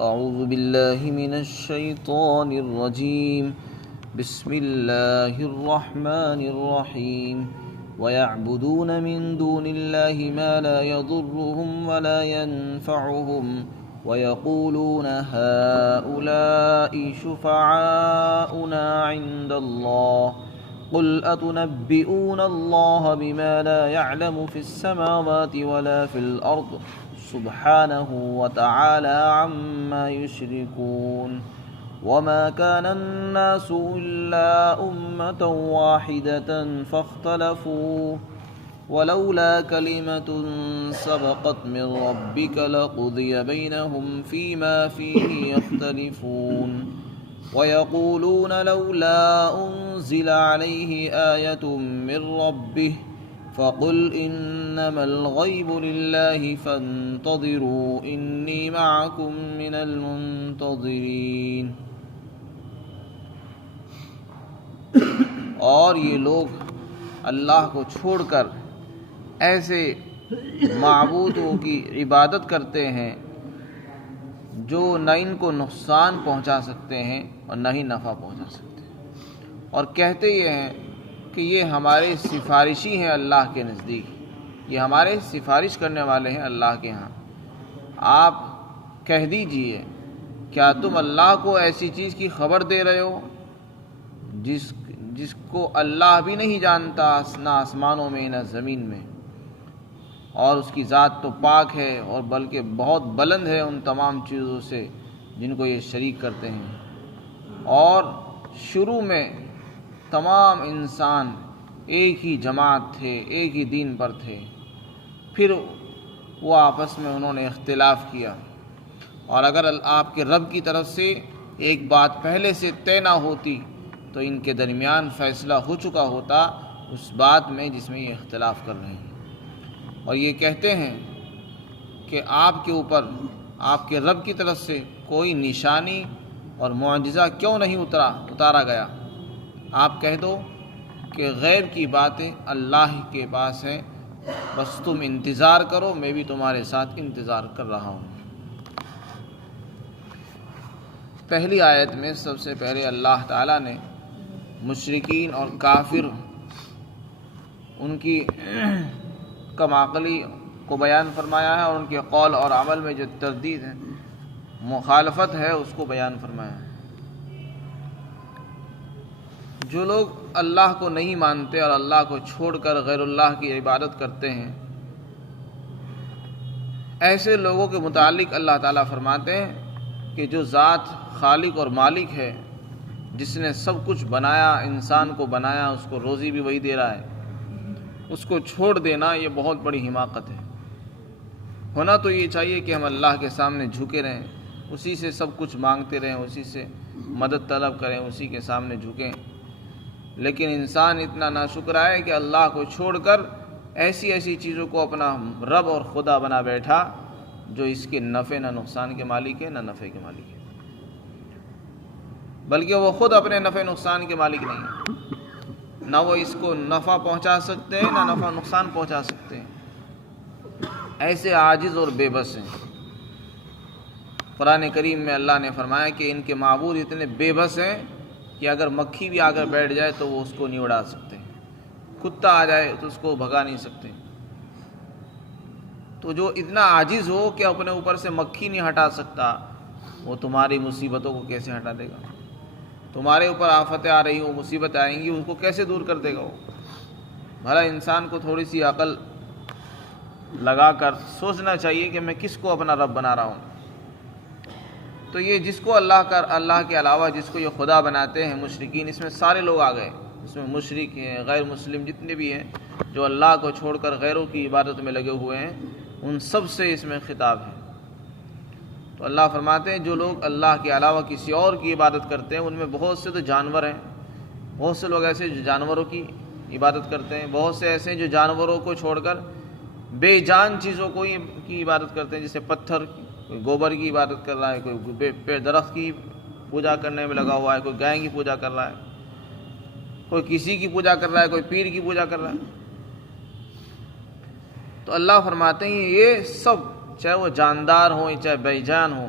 أعوذ بالله من الشيطان الرجيم بسم الله الرحمن الرحيم ويعبدون من دون الله ما لا يضرهم ولا ينفعهم ويقولون هؤلاء شفعاؤنا عند الله قل أتنبئون الله بما لا يعلم في السماوات ولا في الأرض سبحانه وتعالى عما يشركون وما كان الناس إلا أمة واحدة فاختلفوا ولولا كلمة سبقت من ربك لقضي بينهم فيما فيه يختلفون ويقولون لولا أنزل عليه آية من ربه فقل إنما الغيب لله فانتظروا إني معكم من المنتظرين۔ اور یہ لوگ اللہ کو چھوڑ کر ایسے معبودوں کی عبادت کرتے ہیں جو نہ ان کو نقصان پہنچا سکتے ہیں اور نہ ہی نفع پہنچا سکتے ہیں، اور کہتے یہ ہیں کہ یہ ہمارے سفارشی ہیں اللہ کے نزدیک، یہ ہمارے سفارش کرنے والے ہیں اللہ کے ہاں۔ آپ کہہ دیجئے کیا تم اللہ کو ایسی چیز کی خبر دے رہے ہو جس کو اللہ بھی نہیں جانتا، نہ آسمانوں میں نہ زمین میں، اور اس کی ذات تو پاک ہے اور بلکہ بہت بلند ہے ان تمام چیزوں سے جن کو یہ شریک کرتے ہیں۔ اور شروع میں تمام انسان ایک ہی جماعت تھے، ایک ہی دین پر تھے، پھر وہ آپس میں انہوں نے اختلاف کیا، اور اگر آپ کے رب کی طرف سے ایک بات پہلے سے طے نہ ہوتی تو ان کے درمیان فیصلہ ہو چکا ہوتا اس بات میں جس میں یہ اختلاف کر رہے ہیں۔ اور یہ کہتے ہیں کہ آپ کے اوپر آپ کے رب کی طرف سے کوئی نشانی اور معجزہ کیوں نہیں اتارا گیا؟ آپ کہہ دو کہ غیب کی باتیں اللہ کے پاس ہیں، بس تم انتظار کرو، میں بھی تمہارے ساتھ انتظار کر رہا ہوں۔ پہلی آیت میں سب سے پہلے اللہ تعالیٰ نے مشرکین اور کافر ان کی کم عقلی کو بیان فرمایا ہے، اور ان کے قول اور عمل میں جو تردید ہے، مخالفت ہے، اس کو بیان فرمایا ہے۔ جو لوگ اللہ کو نہیں مانتے اور اللہ کو چھوڑ کر غیر اللہ کی عبادت کرتے ہیں، ایسے لوگوں کے متعلق اللہ تعالیٰ فرماتے ہیں کہ جو ذات خالق اور مالک ہے، جس نے سب کچھ بنایا، انسان کو بنایا، اس کو روزی بھی وہی دے رہا ہے، اس کو چھوڑ دینا یہ بہت بڑی حماقت ہے۔ ہونا تو یہ چاہیے کہ ہم اللہ کے سامنے جھکے رہیں، اسی سے سب کچھ مانگتے رہیں، اسی سے مدد طلب کریں، اسی کے سامنے جھکیں، لیکن انسان اتنا ناشکر ہے کہ اللہ کو چھوڑ کر ایسی چیزوں کو اپنا رب اور خدا بنا بیٹھا جو اس کے نفع نہ نقصان کے مالک ہے، نہ نفع کے مالک ہے، بلکہ وہ خود اپنے نفع نقصان کے مالک نہیں ہے، نہ وہ اس کو نفع پہنچا سکتے ہیں نہ نفع نقصان پہنچا سکتے ہیں، ایسے عاجز اور بے بس ہیں۔ قرآن کریم میں اللہ نے فرمایا کہ ان کے معبود اتنے بے بس ہیں کہ اگر مکھی بھی آ کر بیٹھ جائے تو وہ اس کو نہیں اڑا سکتے، کتا آ جائے تو اس کو بھگا نہیں سکتے۔ تو جو اتنا عاجز ہو کہ اپنے اوپر سے مکھی نہیں ہٹا سکتا، وہ تمہاری مصیبتوں کو کیسے ہٹا دے گا؟ تمہارے اوپر آفتیں آ رہی ہوں، مصیبتیں آئیں گی، اس کو کیسے دور کر دے گا وہ؟ بھلا انسان کو تھوڑی سی عقل لگا کر سوچنا چاہیے کہ میں کس کو اپنا رب بنا رہا ہوں۔ تو یہ جس کو اللہ کے علاوہ جس کو یہ خدا بناتے ہیں مشرکین، اس میں سارے لوگ آ گئے، اس میں مشرک ہیں، غیر مسلم جتنے بھی ہیں جو اللہ کو چھوڑ کر غیروں کی عبادت میں لگے ہوئے ہیں، ان سب سے اس میں خطاب ہے۔ تو اللہ فرماتے ہیں جو لوگ اللہ کے علاوہ کسی اور کی عبادت کرتے ہیں، ان میں بہت سے تو جانور ہیں، بہت سے لوگ ایسے جو جانوروں کی عبادت کرتے ہیں، بہت سے ایسے ہیں جو جانوروں کو چھوڑ کر بے جان چیزوں کی عبادت کرتے ہیں، جیسے پتھر، کوئی گوبر کی عبادت کر رہا ہے، کوئی درخت کی پوجا کرنے میں لگا ہوا ہے، کوئی گائے کی پوجا کر رہا ہے، کوئی کسی کی پوجا کر رہا ہے، کوئی پیر کی پوجا کر رہا ہے۔ تو اللہ فرماتے ہیں یہ سب، چاہے وہ جاندار ہوں چاہے بے جان ہوں،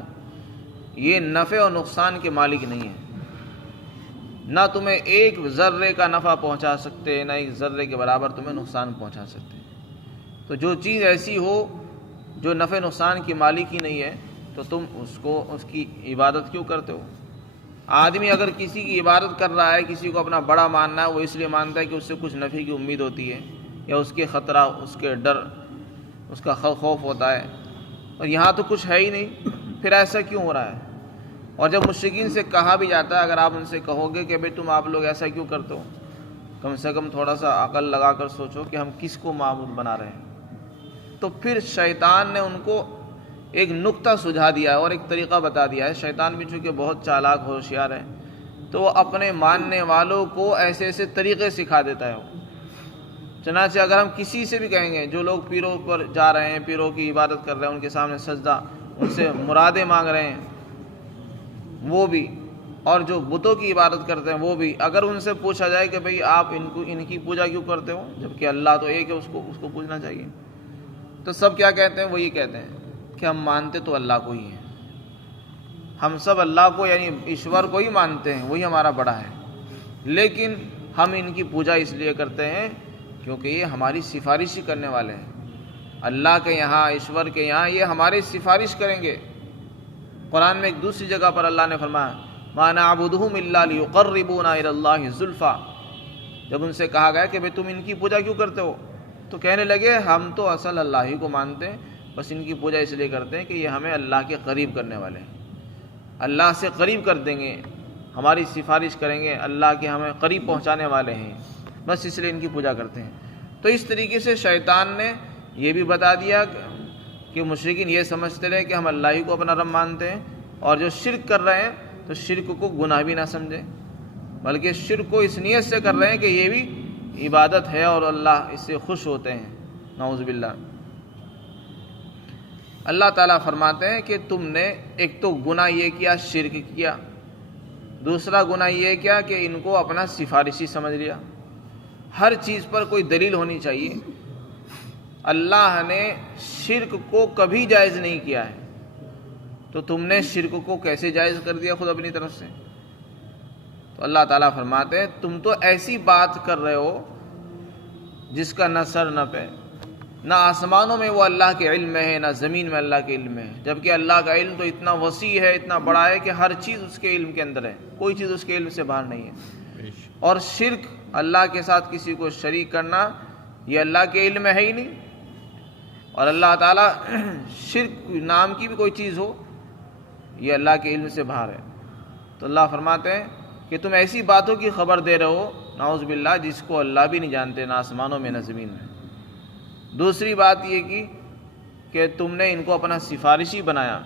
یہ نفع اور نقصان کے مالک نہیں ہے، نہ تمہیں ایک ذرے کا نفع پہنچا سکتے، نہ ایک ذرے کے برابر تمہیں نقصان پہنچا سکتے۔ تو جو چیز ایسی ہو جو نفع نقصان کی مالک ہی نہیں ہے تو تم اس کی عبادت کیوں کرتے ہو؟ آدمی اگر کسی کی عبادت کر رہا ہے، کسی کو اپنا بڑا ماننا ہے، وہ اس لیے مانتا ہے کہ اس سے کچھ نفع کی امید ہوتی ہے، یا اس کے خطرہ، اس کے ڈر، اس کا خوف ہوتا ہے، اور یہاں تو کچھ ہے ہی نہیں، پھر ایسا کیوں ہو رہا ہے؟ اور جب مشرکین سے کہا بھی جاتا ہے، اگر آپ ان سے کہو گے کہ بھئی آپ لوگ ایسا کیوں کرتے ہو، کم سے کم تھوڑا سا عقل لگا کر سوچو کہ ہم کس کو معبود بنا رہے ہیں، تو پھر شیطان نے ان کو ایک نقطہ سجھا دیا ہے اور ایک طریقہ بتا دیا ہے۔ شیطان بھی چونکہ بہت چالاک ہوشیار ہے، تو وہ اپنے ماننے والوں کو ایسے ایسے طریقے سکھا دیتا ہے۔ چنانچہ اگر ہم کسی سے بھی کہیں گے، جو لوگ پیروں پر جا رہے ہیں، پیروں کی عبادت کر رہے ہیں، ان کے سامنے سجدہ، ان سے مرادیں مانگ رہے ہیں، وہ بھی، اور جو بتوں کی عبادت کرتے ہیں وہ بھی، اگر ان سے پوچھا جائے کہ بھئی آپ ان کی پوجا کیوں کرتے ہو، جبکہ اللہ تو ایک ہے، اس کو پوجنا چاہیے، تو سب کیا کہتے ہیں؟ وہ یہ کہتے ہیں کہ ہم مانتے تو اللہ کو ہی ہیں، ہم سب اللہ کو یعنی ایشور کو ہی مانتے ہیں، وہی ہمارا بڑا ہے، لیکن ہم ان کی پوجا اس لیے کرتے ہیں کیونکہ یہ ہماری سفارش ہی کرنے والے ہیں، اللہ کے یہاں، ایشور کے یہاں یہ ہماری سفارش کریں گے۔ قرآن میں ایک دوسری جگہ پر اللہ نے فرمایا مَا نَعْبُدُهُمْ إِلَّا لِيُقَرِّبُونَا إِلَى اللَّهِ زُلْفَىٰ، جب ان سے کہا گیا کہ تم ان کی پوجا کیوں کرتے ہو، تو کہنے لگے ہم تو اصل اللہ ہی کو مانتے ہیں، بس ان کی پوجا اس لیے کرتے ہیں کہ یہ ہمیں اللہ کے قریب کرنے والے ہیں، اللہ سے قریب کر دیں گے، ہماری سفارش کریں گے، اللہ کے ہمیں قریب پہنچانے والے ہیں، بس اس لیے ان کی پوجا کرتے ہیں۔ تو اس طریقے سے شیطان نے یہ بھی بتا دیا کہ مشرکین یہ سمجھتے رہے کہ ہم اللہ ہی کو اپنا رب مانتے ہیں، اور جو شرک کر رہے ہیں تو شرک کو گناہ بھی نہ سمجھیں، بلکہ شرک کو اس نیت سے کر رہے ہیں کہ یہ بھی عبادت ہے اور اللہ اس سے خوش ہوتے ہیں، نعوذ باللہ۔ اللہ تعالیٰ فرماتے ہیں کہ تم نے ایک تو گناہ یہ کیا، شرک کیا، دوسرا گناہ یہ کیا کہ ان کو اپنا سفارشی سمجھ لیا۔ ہر چیز پر کوئی دلیل ہونی چاہیے۔ اللہ نے شرک کو کبھی جائز نہیں کیا ہے، تو تم نے شرک کو کیسے جائز کر دیا خود اپنی طرف سے؟ تو اللہ تعالیٰ فرماتے ہیں تم تو ایسی بات کر رہے ہو جس کا نہ سر نہ پیر، نہ آسمانوں میں وہ اللہ کے علم میں ہے، نہ زمین میں اللہ کے علم میں ہے، جبکہ اللہ کا علم تو اتنا وسیع ہے، اتنا بڑا ہے کہ ہر چیز اس کے علم کے اندر ہے، کوئی چیز اس کے علم سے باہر نہیں ہے۔ اور شرک، اللہ کے ساتھ کسی کو شریک کرنا، یہ اللہ کے علم میں ہے ہی نہیں، اور اللہ تعالیٰ شرک نام کی بھی کوئی چیز ہو یہ اللہ کے علم سے باہر ہے۔ تو اللہ فرماتے ہیں کہ تم ایسی باتوں کی خبر دے رہے ہو نعوذ باللہ جس کو اللہ بھی نہیں جانتے، نہ آسمانوں میں نہ زمین میں۔ دوسری بات یہ کی کہ تم نے ان کو اپنا سفارشی بنایا،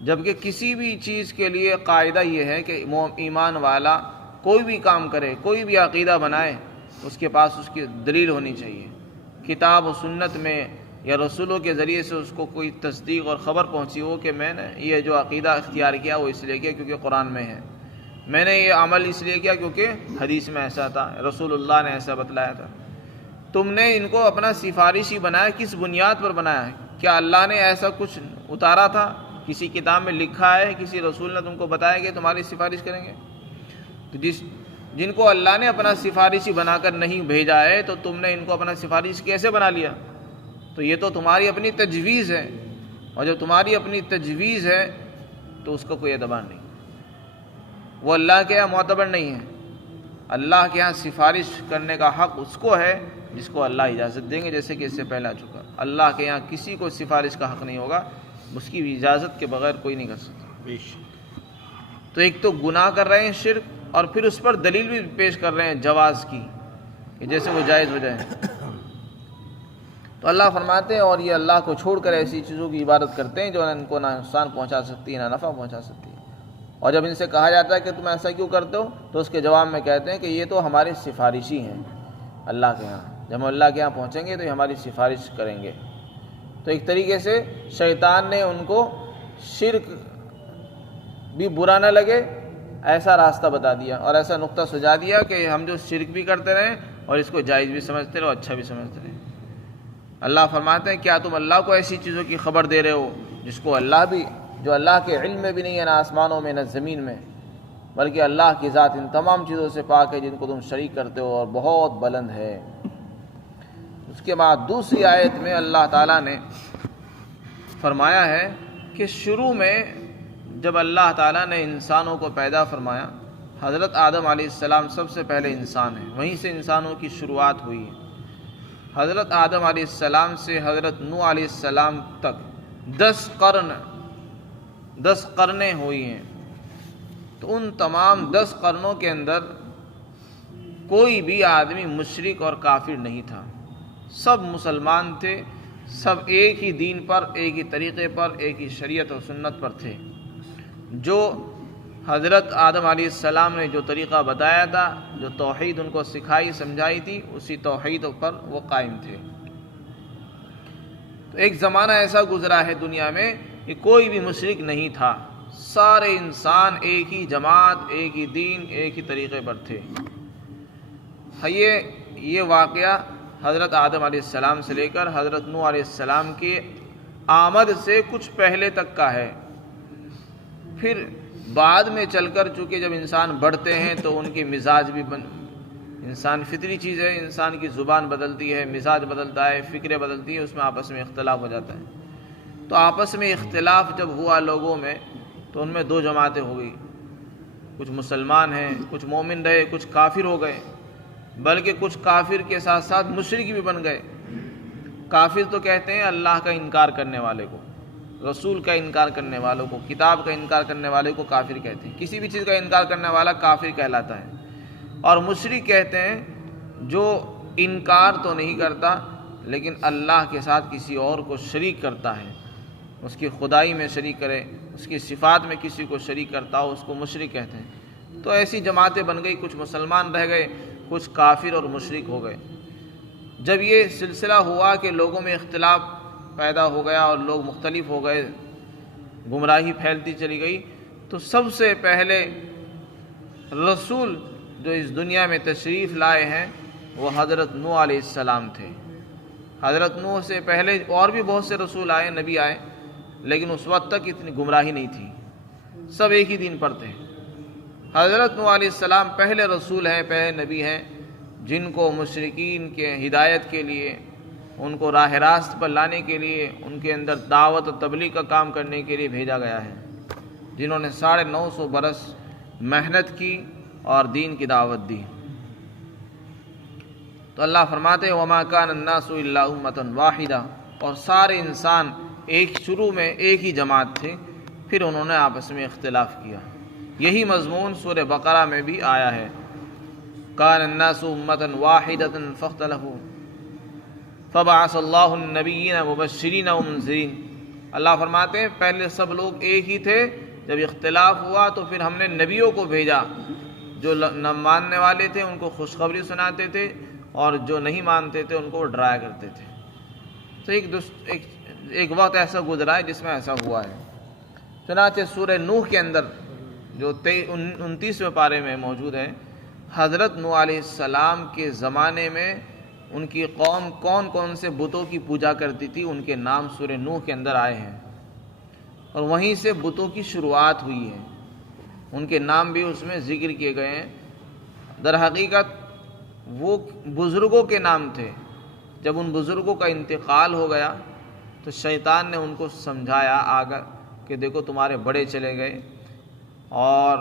جبکہ کسی بھی چیز کے لیے قاعدہ یہ ہے کہ ایمان والا کوئی بھی کام کرے، کوئی بھی عقیدہ بنائے، اس کے پاس اس کی دلیل ہونی چاہیے، کتاب و سنت میں یا رسولوں کے ذریعے سے اس کو کوئی تصدیق اور خبر پہنچی ہو کہ میں نے یہ جو عقیدہ اختیار کیا وہ اس لیے کیا کیونکہ قرآن میں ہے، میں نے یہ عمل اس لیے کیا کیونکہ حدیث میں ایسا تھا، رسول اللہ نے ایسا بتلایا تھا۔ تم نے ان کو اپنا سفارشی بنایا، کس بنیاد پر بنایا ہے؟ کیا اللہ نے ایسا کچھ اتارا تھا؟ کسی کتاب میں لکھا ہے؟ کسی رسول نے تم کو بتایا کہ تمہاری سفارش کریں گے؟ تو جن کو اللہ نے اپنا سفارشی بنا کر نہیں بھیجا ہے تو تم نے ان کو اپنا سفارش کیسے بنا لیا؟ تو یہ تو تمہاری اپنی تجویز ہے، اور جب تمہاری اپنی تجویز ہے تو اس کا کوئی اعتبار نہیں، وہ اللہ کے یہاں معتبر نہیں ہے۔ اللہ کے یہاں سفارش کرنے کا حق اس کو ہے جس کو اللہ اجازت دیں گے، جیسے کہ اس سے پہلے آ چکا۔ اللہ کے یہاں کسی کو سفارش کا حق نہیں ہوگا، اس کی اجازت کے بغیر کوئی نہیں کر سکتا۔ تو ایک تو گناہ کر رہے ہیں شرک، اور پھر اس پر دلیل بھی پیش کر رہے ہیں جواز کی کہ جیسے وہ جائز ہو جائے۔ تو اللہ فرماتے ہیں اور یہ اللہ کو چھوڑ کر ایسی چیزوں کی عبادت کرتے ہیں جو ان کو نہ نقصان پہنچا سکتی ہے نہ نفع پہنچا سکتی ہے۔ اور جب ان سے کہا جاتا ہے کہ تم ایسا کیوں کرتے ہو تو اس کے جواب میں کہتے ہیں کہ یہ تو ہمارے سفارشی ہیں اللہ کے ہاں، جب ہم اللہ کے یہاں پہنچیں گے تو یہ ہماری سفارش کریں گے۔ تو ایک طریقے سے شیطان نے ان کو شرک بھی برا نہ لگے ایسا راستہ بتا دیا اور ایسا نقطہ سجا دیا کہ ہم جو شرک بھی کرتے رہیں اور اس کو جائز بھی سمجھتے رہے اور اچھا بھی سمجھتے رہے۔ اللہ فرماتے ہیں کیا تم اللہ کو ایسی چیزوں کی خبر دے رہے ہو جس کو اللہ بھی جو اللہ کے علم میں بھی نہیں ہے، نہ آسمانوں میں نہ زمین میں، بلکہ اللہ کی ذات ان تمام چیزوں سے پاک ہے جن کو تم شریک کرتے ہو، اور بہت بلند ہے۔ اس کے بعد دوسری آیت میں اللہ تعالیٰ نے فرمایا ہے کہ شروع میں جب اللہ تعالیٰ نے انسانوں کو پیدا فرمایا، حضرت آدم علیہ السلام سب سے پہلے انسان ہیں، وہیں سے انسانوں کی شروعات ہوئی ہے۔ حضرت آدم علیہ السلام سے حضرت نوح علیہ السلام تک 10 قرنیں ہوئی ہیں۔ تو ان تمام 10 قرنوں کے اندر کوئی بھی آدمی مشرک اور کافر نہیں تھا، سب مسلمان تھے، سب ایک ہی دین پر، ایک ہی طریقے پر، ایک ہی شریعت اور سنت پر تھے۔ جو حضرت آدم علیہ السلام نے جو طریقہ بتایا تھا، جو توحید ان کو سکھائی سمجھائی تھی، اسی توحید پر وہ قائم تھے۔ تو ایک زمانہ ایسا گزرا ہے دنیا میں کہ کوئی بھی مشرک نہیں تھا، سارے انسان ایک ہی جماعت، ایک ہی دین، ایک ہی طریقے پر تھے۔ یہ واقعہ حضرت آدم علیہ السلام سے لے کر حضرت نوح علیہ السلام کی آمد سے کچھ پہلے تک کا ہے۔ پھر بعد میں چل کر چونکہ جب انسان بڑھتے ہیں تو ان کے مزاج بھی انسان فطری چیز ہے، انسان کی زبان بدلتی ہے، مزاج بدلتا ہے، فکریں بدلتی ہے، اس میں آپس میں اختلاف ہو جاتا ہے۔ تو آپس میں اختلاف جب ہوا لوگوں میں تو ان میں 2 جماعتیں ہو گئی، کچھ مسلمان ہیں، کچھ مومن رہے، کچھ کافر ہو گئے، بلکہ کچھ کافر کے ساتھ ساتھ مشرک بھی بن گئے۔ کافر تو کہتے ہیں اللہ کا انکار کرنے والے کو، رسول کا انکار کرنے والوں کو، کتاب کا انکار کرنے والے کو کافر کہتے ہیں، کسی بھی چیز کا انکار کرنے والا کافر کہلاتا ہے۔ اور مشرک کہتے ہیں جو انکار تو نہیں کرتا لیکن اللہ کے ساتھ کسی اور کو شریک کرتا ہے، اس کی خدائی میں شریک کرے، اس کی صفات میں کسی کو شریک کرتا ہو، اس کو مشرک کہتے ہیں۔ تو ایسی جماعتیں بن گئی، کچھ مسلمان رہ گئے، کچھ کافر اور مشرک ہو گئے۔ جب یہ سلسلہ ہوا کہ لوگوں میں اختلاف پیدا ہو گیا اور لوگ مختلف ہو گئے، گمراہی پھیلتی چلی گئی، تو سب سے پہلے رسول جو اس دنیا میں تشریف لائے ہیں وہ حضرت نوح علیہ السلام تھے۔ حضرت نوح سے پہلے اور بھی بہت سے رسول آئے، نبی آئے، لیکن اس وقت تک اتنی گمراہی نہیں تھی، سب ایک ہی دین پر تھے۔ حضرت نوح علیہ السلام پہلے رسول ہیں، پہلے نبی ہیں جن کو مشرکین کے ہدایت کے لیے، ان کو راہ راست پر لانے کے لیے، ان کے اندر دعوت و تبلیغ کا کام کرنے کے لیے بھیجا گیا ہے، جنہوں نے 950 برس محنت کی اور دین کی دعوت دی۔ تو اللہ فرماتے ہیں وَمَا كَانَ النَّاسُ إِلَّا أُمَّةً وَاحِدَةً، اور سارے انسان شروع میں ایک ہی جماعت تھے، پھر انہوں نے آپس میں اختلاف کیا۔ یہی مضمون سورہ بقرہ میں بھی آیا ہے، كَانَ النَّاسُ أُمَّةً وَاحِدَةً فَاخْتَلَفُوا فَبَعَثَ اللَّهُ النَّبِيِّينَ مُبَشِّرِينَ وَمُنذِرِينَ۔ اللہ فرماتے ہیں پہلے سب لوگ ایک ہی تھے، جب اختلاف ہوا تو پھر ہم نے نبیوں کو بھیجا، جو نہ ماننے والے تھے ان کو خوشخبری سناتے تھے، اور جو نہیں مانتے تھے ان کو ڈرایا کرتے تھے۔ تو ایک وقت ایسا گزرا ہے جس میں ایسا ہوا ہے۔ چنانچہ سورہ نوح کے اندر جو 29ویں پارے میں موجود ہے، حضرت نوح علیہ السلام کے زمانے میں ان کی قوم کون کون سے بتوں کی پوجا کرتی تھی، ان کے نام سورہ نوح کے اندر آئے ہیں، اور وہیں سے بتوں کی شروعات ہوئی ہے، ان کے نام بھی اس میں ذکر کیے گئے ہیں۔ در حقیقت وہ بزرگوں کے نام تھے، جب ان بزرگوں کا انتقال ہو گیا تو شیطان نے ان کو سمجھایا آگے کہ دیکھو تمہارے بڑے چلے گئے، اور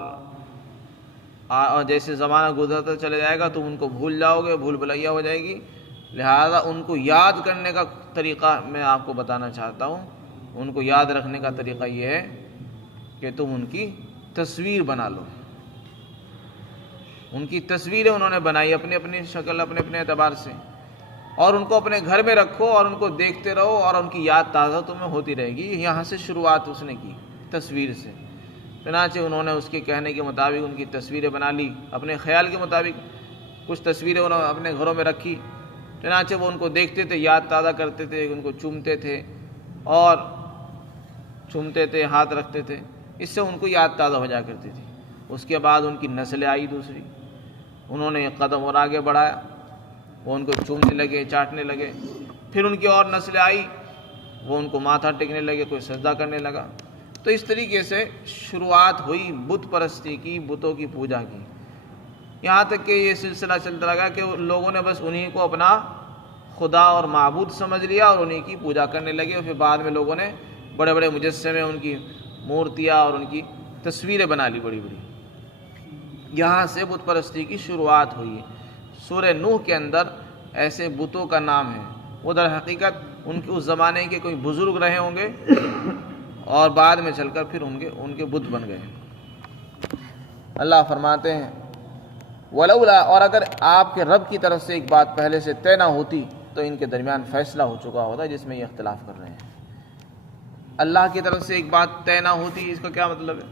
جیسے زمانہ گزرتا چلے جائے گا تم ان کو بھول جاؤ گے، بھول بھلیا ہو جائے گی، لہذا ان کو یاد کرنے کا طریقہ میں آپ کو بتانا چاہتا ہوں۔ ان کو یاد رکھنے کا طریقہ یہ ہے کہ تم ان کی تصویر بنا لو۔ ان کی تصویریں انہوں نے بنائی اپنی اپنی شکل، اپنے اپنے اعتبار سے، اور ان کو اپنے گھر میں رکھو اور ان کو دیکھتے رہو، اور ان کی یاد تازہ تمہیں ہوتی رہے گی۔ یہاں سے شروعات اس نے کی، تصویر سے۔ چنانچہ انہوں نے اس کے کہنے کے مطابق ان کی تصویریں بنا لی، اپنے خیال کے مطابق کچھ تصویریں انہوں نے اپنے گھروں میں رکھی۔ چنانچہ وہ ان کو دیکھتے تھے، یاد تازہ کرتے تھے، ان کو چومتے تھے اور چومتے تھے، ہاتھ رکھتے تھے، اس سے ان کو یاد تازہ ہو جایا کرتی تھی۔ اس کے بعد ان کی نسلیں آئی دوسری، انہوں نے ایک قدم اور آگے بڑھایا، وہ ان کو چومنے لگے، چاٹنے لگے۔ پھر ان کی اور نسلیں آئی، وہ ان کو ماتھا ٹیکنے لگے، کوئی سجدہ کرنے لگا۔ تو اس طریقے سے شروعات ہوئی بت پرستی کی، بتوں کی پوجا کی، یہاں تک کہ یہ سلسلہ چلتا لگا کہ لوگوں نے بس انہی کو اپنا خدا اور معبود سمجھ لیا اور انہی کی پوجا کرنے لگے، اور پھر بعد میں لوگوں نے بڑے بڑے مجسمے، ان کی مورتیاں اور ان کی تصویریں بنا لی بڑی بڑی۔ یہاں سے بت پرستی کی شروعات ہوئی۔ سورہ نوح کے اندر ایسے بتوں کا نام ہے، وہ در حقیقت ان کے اس زمانے کے کوئی بزرگ رہے ہوں گے اور بعد میں چل کر پھر ان کے بت بن گئے۔ اللہ فرماتے ہیں ولولا، اور اگر آپ کے رب کی طرف سے ایک بات پہلے سے طے نہ ہوتی تو ان کے درمیان فیصلہ ہو چکا ہوتا جس میں یہ اختلاف کر رہے ہیں۔ اللہ کی طرف سے ایک بات طے نہ ہوتی، اس کا کیا مطلب ہے؟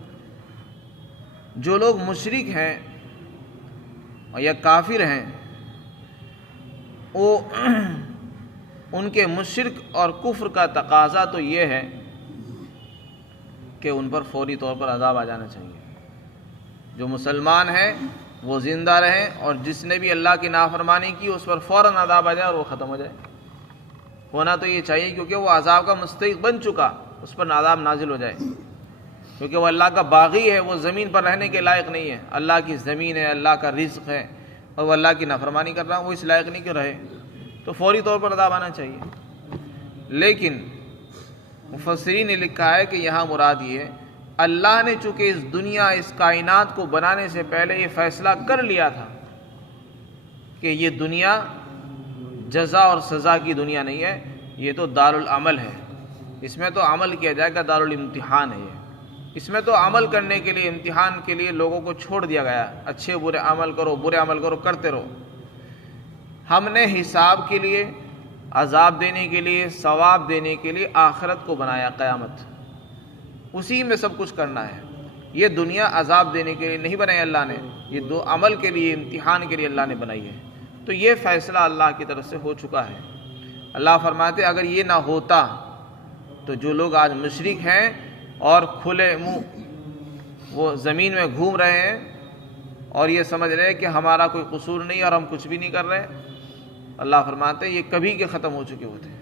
جو لوگ مشرک ہیں یا کافر ہیں، وہ ان کے مشرک اور کفر کا تقاضا تو یہ ہے کہ ان پر فوری طور پر عذاب آ جانا چاہیے۔ جو مسلمان ہیں وہ زندہ رہیں، اور جس نے بھی اللہ کی نافرمانی کی اس پر فوراً عذاب آ جائے اور وہ ختم ہو جائے۔ ہونا تو یہ چاہیے، کیونکہ وہ عذاب کا مستحق بن چکا، اس پر عذاب نازل ہو جائے، کیونکہ وہ اللہ کا باغی ہے، وہ زمین پر رہنے کے لائق نہیں ہے۔ اللہ کی زمین ہے، اللہ کا رزق ہے، اور وہ اللہ کی نافرمانی کر رہا ہے، وہ اس لائق نہیں کہ رہے، تو فوری طور پر عذاب آنا چاہیے۔ لیکن مفسرین نے لکھا ہے کہ یہاں مراد یہ ہے، اللہ نے چونکہ اس دنیا، اس کائنات کو بنانے سے پہلے یہ فیصلہ کر لیا تھا کہ یہ دنیا جزا اور سزا کی دنیا نہیں ہے، یہ تو دارالعمل ہے، اس میں تو عمل کیا جائے گا، دارالامتحان ہے یہ، اس میں تو عمل کرنے کے لیے، امتحان کے لیے لوگوں کو چھوڑ دیا گیا، اچھے برے عمل کرو، برے عمل کرو، کرتے رہو۔ ہم نے حساب کے لیے، عذاب دینے کے لیے، ثواب دینے کے لیے آخرت کو بنایا، قیامت، اسی میں سب کچھ کرنا ہے۔ یہ دنیا عذاب دینے کے لیے نہیں بنائی اللہ نے، یہ دو عمل کے لیے، امتحان کے لیے اللہ نے بنائی ہے۔ تو یہ فیصلہ اللہ کی طرف سے ہو چکا ہے۔ اللہ فرماتے اگر یہ نہ ہوتا تو جو لوگ آج مشرک ہیں اور کھلے منہ وہ زمین میں گھوم رہے ہیں اور یہ سمجھ رہے ہیں کہ ہمارا کوئی قصور نہیں اور ہم کچھ بھی نہیں کر رہے، اللہ فرماتے ہیں یہ کبھی کے ختم ہو چکے ہوتے ہیں۔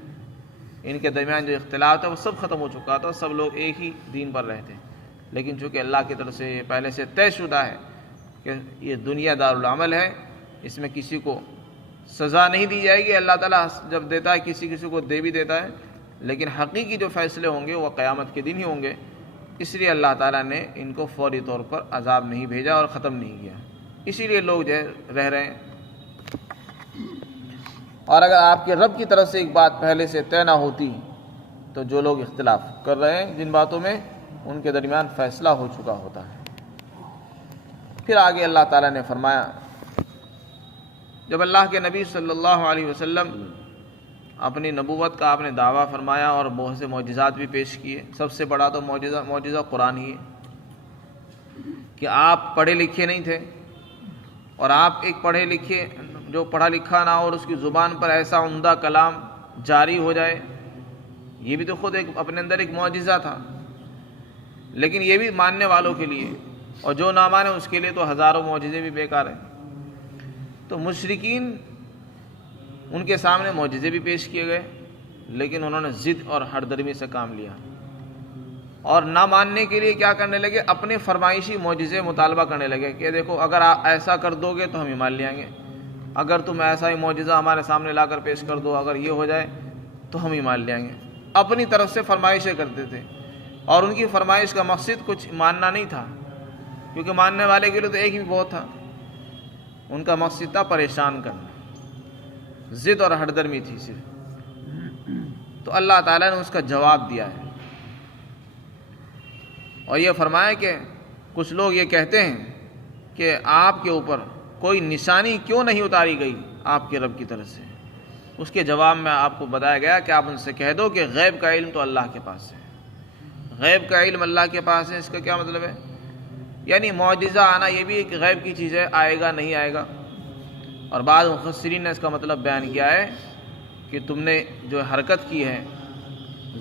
ان کے درمیان جو اختلاف تھا وہ سب ختم ہو چکا تھا، سب لوگ ایک ہی دین پر رہتے، لیکن چونکہ اللہ کی طرف سے پہلے سے طے شدہ ہے کہ یہ دنیا دارالعمل ہے، اس میں کسی کو سزا نہیں دی جائے گی، اللہ تعالیٰ جب دیتا ہے کسی کو دے بھی دیتا ہے، لیکن حقیقی جو فیصلے ہوں گے وہ قیامت کے دن ہی ہوں گے، اس لیے اللہ تعالیٰ نے ان کو فوری طور پر عذاب نہیں بھیجا اور ختم نہیں کیا، اسی لیے لوگ جو ہے رہ رہے ہیں۔ اور اگر آپ کے رب کی طرف سے ایک بات پہلے سے طے نہ ہوتی تو جو لوگ اختلاف کر رہے ہیں جن باتوں میں، ان کے درمیان فیصلہ ہو چکا ہوتا ہے۔ پھر آگے اللہ تعالیٰ نے فرمایا، جب اللہ کے نبی صلی اللہ علیہ وسلم اپنی نبوت کا آپ نے دعویٰ فرمایا اور بہت سے معجزات بھی پیش کیے، سب سے بڑا تو معجزہ قرآن ہی ہے کہ آپ پڑھے لکھے نہیں تھے، اور آپ ایک پڑھے لکھے، جو پڑھا لکھا نہ ہو اور اس کی زبان پر ایسا عمدہ کلام جاری ہو جائے، یہ بھی تو خود ایک اپنے اندر ایک معجزہ تھا۔ لیکن یہ بھی ماننے والوں کے لیے، اور جو نہ مانے اس کے لیے تو ہزاروں معجزے بھی بیکار ہیں۔ تو مشرکین، ان کے سامنے معجزے بھی پیش کیے گئے، لیکن انہوں نے ضد اور ہردرمی سے کام لیا، اور نہ ماننے کے لیے کیا کرنے لگے، اپنے فرمائشی معجزے مطالبہ کرنے لگے کہ دیکھو اگر آپ ایسا کر دو گے تو ہم ایمان لے آئیں گے، اگر تم ایسا ہی معجزہ ہمارے سامنے لا کر پیش کر دو، اگر یہ ہو جائے تو ہم ایمان لے آئیں گے۔ اپنی طرف سے فرمائشیں کرتے تھے، اور ان کی فرمائش کا مقصد کچھ ماننا نہیں تھا، کیونکہ ماننے والے کے لیے تو ایک ہی بہت تھا، ان کا مقصد تھا پریشان کرنا، ضد اور ہردرمی تھی صرف۔ تو اللہ تعالیٰ نے اس کا جواب دیا ہے، اور یہ فرمایا کہ کچھ لوگ یہ کہتے ہیں کہ آپ کے اوپر کوئی نشانی کیوں نہیں اتاری گئی آپ کے رب کی طرف سے۔ اس کے جواب میں آپ کو بتایا گیا کہ آپ ان سے کہہ دو کہ غیب کا علم تو اللہ کے پاس ہے، غیب کا علم اللہ کے پاس ہے۔ اس کا کیا مطلب ہے؟ یعنی معجزہ آنا یہ بھی ایک غیب کی چیز ہے، آئے گا نہیں آئے گا۔ اور بعض مفسرین نے اس کا مطلب بیان کیا ہے کہ تم نے جو حرکت کی ہے،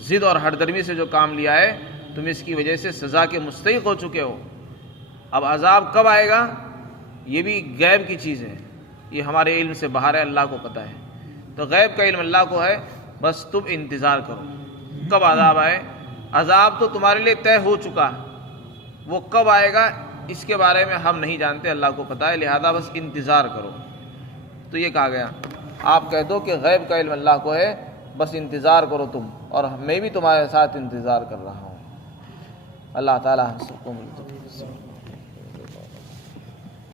ضد اور ہردرمی سے جو کام لیا ہے، تم اس کی وجہ سے سزا کے مستحق ہو چکے ہو۔ اب عذاب کب آئے گا یہ بھی غیب کی چیز ہے، یہ ہمارے علم سے باہر ہے، اللہ کو پتہ ہے۔ تو غیب کا علم اللہ کو ہے، بس تم انتظار کرو کب عذاب آئے، عذاب تو تمہارے لیے طے ہو چکا ہے، وہ کب آئے گا اس کے بارے میں ہم نہیں جانتے، اللہ کو پتہ ہے، لہذا بس انتظار کرو۔ تو یہ کہا گیا، آپ کہہ دو کہ غیب کا علم اللہ کو ہے، بس انتظار کرو تم، اور میں بھی تمہارے ساتھ انتظار کر رہا ہوں۔ اللہ تعالیٰ ہم سب کو